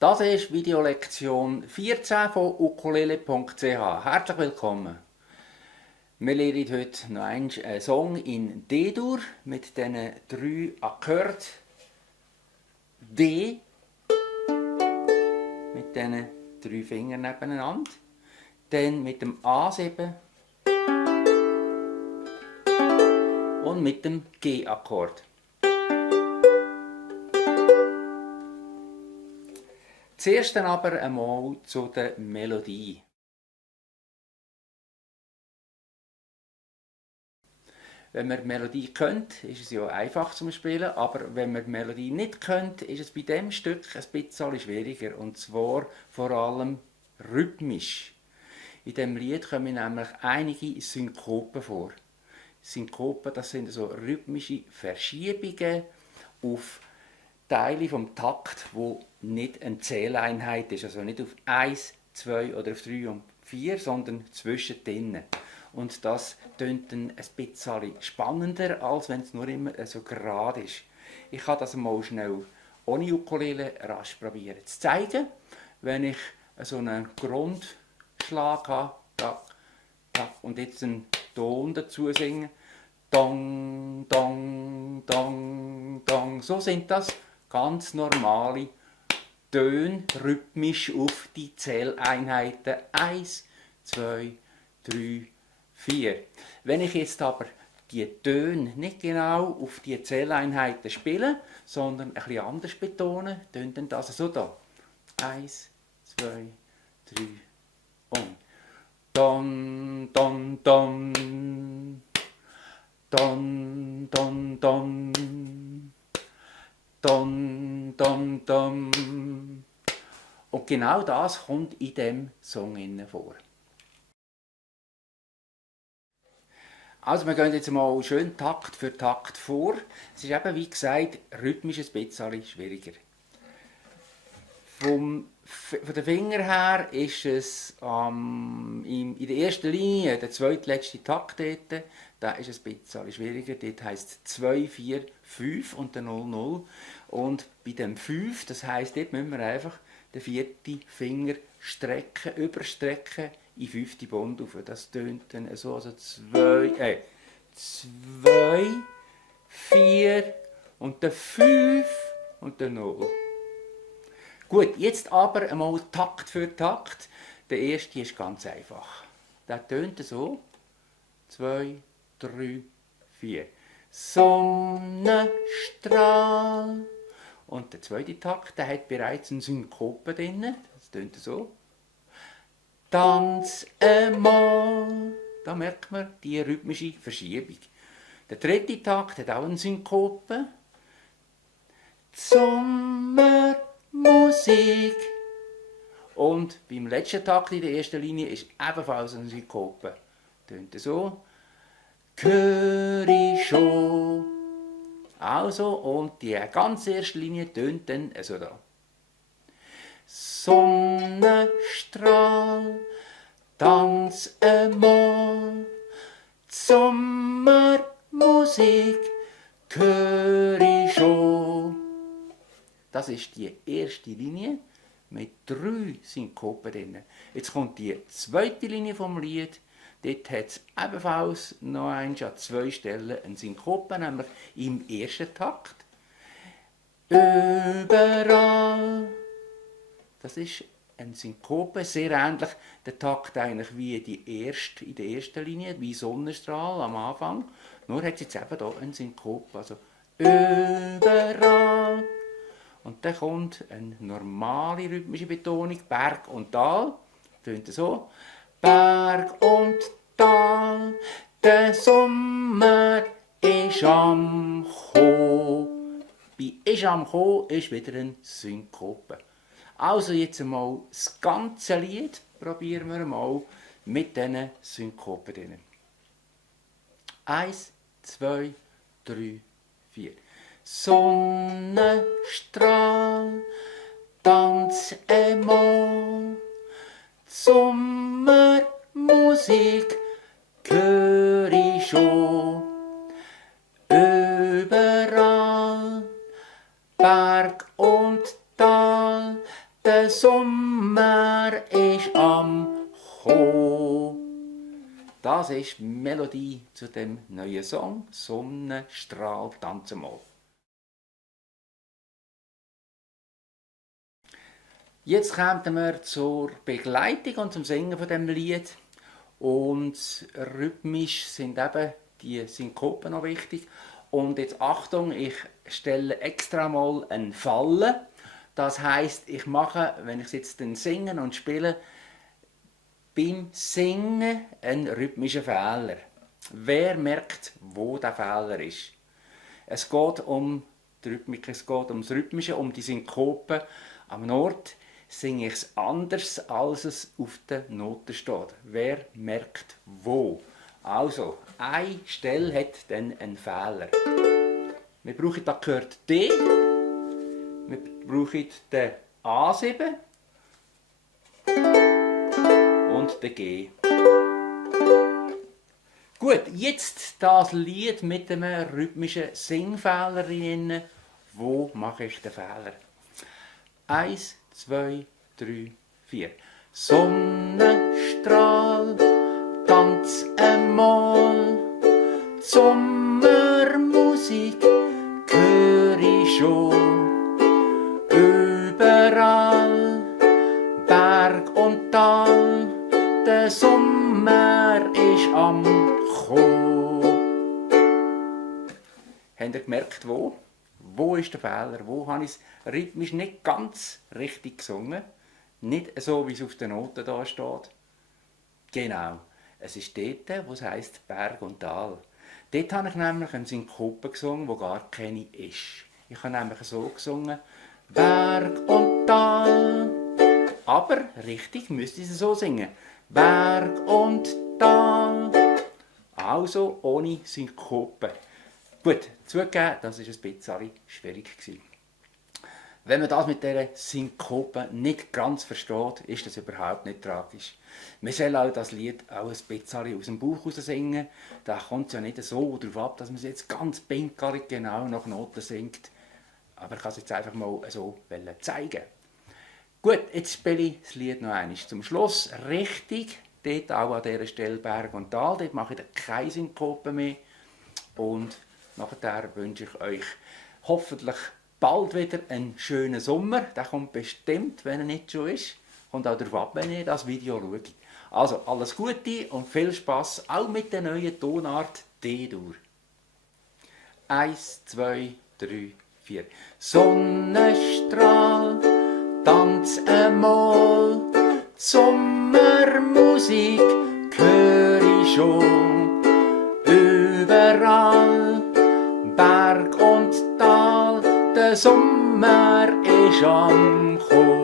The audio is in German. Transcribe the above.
Das ist Videolektion 14 von ukulele.ch. Herzlich willkommen. Wir lernen heute noch einen Song in D-Dur mit diesen 3 Akkorden. D mit diesen 3 Fingern nebeneinander. Dann mit dem A7 und mit dem G-Akkord. Zuerst aber einmal zu der Melodie. Wenn man die Melodie kennt, ist es ja einfach zum Spielen, aber wenn man die Melodie nicht kennt, ist es bei diesem Stück ein bisschen schwieriger, und zwar vor allem rhythmisch. In diesem Lied kommen nämlich einige Synkopen vor. Synkopen, das sind so rhythmische Verschiebungen auf Teile vom Takt, wo nicht eine Zähleinheit ist, also nicht auf 1, 2 oder auf 3 und 4, sondern zwischendrin. Und das tönt dann ein bisschen spannender, als wenn es nur immer so gerade ist. Ich kann das mal schnell ohne Ukulele rasch probieren zu zeigen. Wenn ich so einen Grundschlag habe, tak, tak, und jetzt einen Ton dazu singe, dong, dong, dong, dong, so sind das ganz normale Töne, rhythmisch auf die Zähleinheiten 1, 2, 3, 4. Wenn ich jetzt aber die Töne nicht genau auf die Zähleinheiten spiele, sondern ein bisschen anders betone, tönt dann das so da. 1, 2, 3 und don, don, don, don, don, don. Dom, dom, dom. Und genau das kommt in diesem Song vor. Also wir gehen jetzt mal schön Takt für Takt vor. Es ist eben, wie gesagt, rhythmisch ein bisschen schwieriger. Von den Fingern her ist es in der ersten Linie, der zweitletzte Takt dort, da ist es ein bisschen schwieriger. Dort heisst es 2, 4, 5 und der 0, 0. Und bei dem 5, das heisst, dort müssen wir einfach den 4. Finger strecken, überstrecken in 5. Bund auf. Das tönt dann so, also 2, 4 und der 5 und der 0. Gut, jetzt aber einmal Takt für Takt. Der erste ist ganz einfach. Der tönt so. 2, 3, 4. Sonnenstrahl. Und der zweite Takt, der hat bereits einen Synkope drin. Das tönt so. Tanz einmal. Da merkt man die rhythmische Verschiebung. Der dritte Takt hat auch einen Synkope. Sommermusik. Und beim letzten Takt in der ersten Linie ist ebenfalls ein Synkope. Tönt so. Hör ich schon. Also, und die ganz erste Linie tönt dann so da. Sonnenstrahl, tanz einmal, Sommermusik, hör ich schon. Das ist die erste Linie mit 3 Synkopen drin. Jetzt kommt die zweite Linie vom Lied. Dort hat es ebenfalls noch an 2 Stellen einen Synkope, nämlich im ersten Takt. Überall. Das ist ein Synkope, sehr ähnlich der Takt eigentlich wie in der ersten Linie, wie Sonnenstrahl am Anfang. Nur hat es jetzt eben hier einen Synkope, also überall. Und dann kommt eine normale rhythmische Betonung, Berg und Tal, tönt so. Berg und Tal, der Sommer ist am Kommen. Bei «ist am Kommen» ist wieder ein Synkope. Also jetzt einmal das ganze Lied probieren wir mal mit diesen Synkopen drin. 1, 2, 3, 4. Sonnenstrahl, tanz einmal, Sommermusik, hör ich schon. Überall, Berg und Tal, der gekommen. Das ist die Melodie zu dem neuen Song «Sonnenstrahl tanze mal». Jetzt kommen wir zur Begleitung und zum Singen von dem Lied. Und rhythmisch sind eben die Synkopen noch wichtig. Und jetzt Achtung, ich stelle extra mal einen Falle. Das heißt, ich mache, wenn ich jetzt dann singen und spiele, beim Singen einen rhythmischen Fehler. Wer merkt, wo der Fehler ist? Es geht um die Rhythmik, es geht ums Rhythmische, um die Synkopen. Am Ort singe ich es anders, als es auf der Note steht. Wer merkt, wo? Also, eine Stelle hat dann einen Fehler. Wir brauchen, da gehört D, wir brauchen den A7 und den G. Gut, jetzt das Lied mit dem rhythmischen Singfehler drin. Wo mache ich den Fehler? 1, 2, 3, 4. Sonnenstrahl, tanz einmal, Sommermusik höre ich schon, überall, Berg und Tal, der Sommer ist am kommen. Habt ihr gemerkt, wo? Wo ist der Fehler? Wo habe ich es rhythmisch nicht ganz richtig gesungen? Nicht so, wie es auf den Noten da steht. Genau, es ist dort, wo es heisst Berg und Tal. Dort habe ich nämlich einen Synkope gesungen, wo gar keine ist. Ich habe nämlich so gesungen, Berg und Tal. Aber richtig müsste ich es so singen. Berg und Tal. Also ohne Synkope. Gut, zugegeben, das war ein bisschen schwierig. Wenn man das mit dieser Synkope nicht ganz versteht, ist das überhaupt nicht tragisch. Wir sollen auch das Lied auch ein bisschen aus dem Bauch heraus singen. Da kommt es ja nicht so darauf ab, dass man es jetzt ganz pinkerig genau nach Noten singt. Aber ich kann es jetzt einfach mal so zeigen. Gut, jetzt spiele ich das Lied noch einmal zum Schluss. Richtig, dort auch an dieser Stelle Berg und Tal. Dort mache ich keine Synkope mehr. Und nachher wünsche ich euch hoffentlich bald wieder einen schönen Sommer. Der kommt bestimmt, wenn er nicht schon ist. Kommt auch darauf ab, wenn ihr das Video schaut. Also alles Gute und viel Spaß, auch mit der neuen Tonart D-Dur. 1, 2, 3, 4. Sonnenstrahl, tanz einmal, Sommermusik höre ich schon, überall, Berg und Tal, der Sommer ist am Kommen.